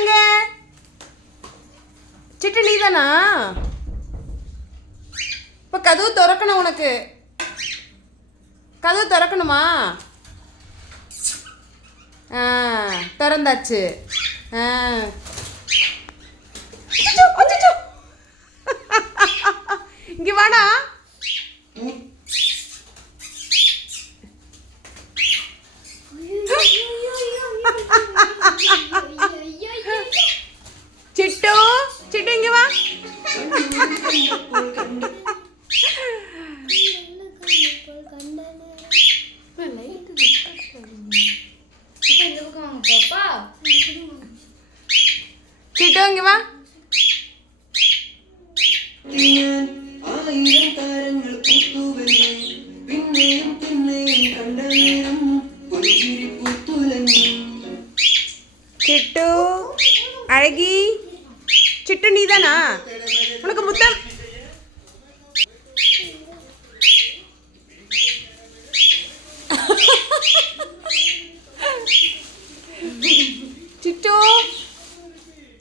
எங்க? சிட்டு நீதானா? இப்போ கதவு திறக்கணும், உனக்கு கதவு திறக்கணுமா? திறந்தாச்சு. இங்க வாடா. சிட்டு சிட்டு இங்க வா. சிட்டு இங்க வா. சிட்டு அழகி, சிட்டு நீதானா? உனக்கு முத்தம்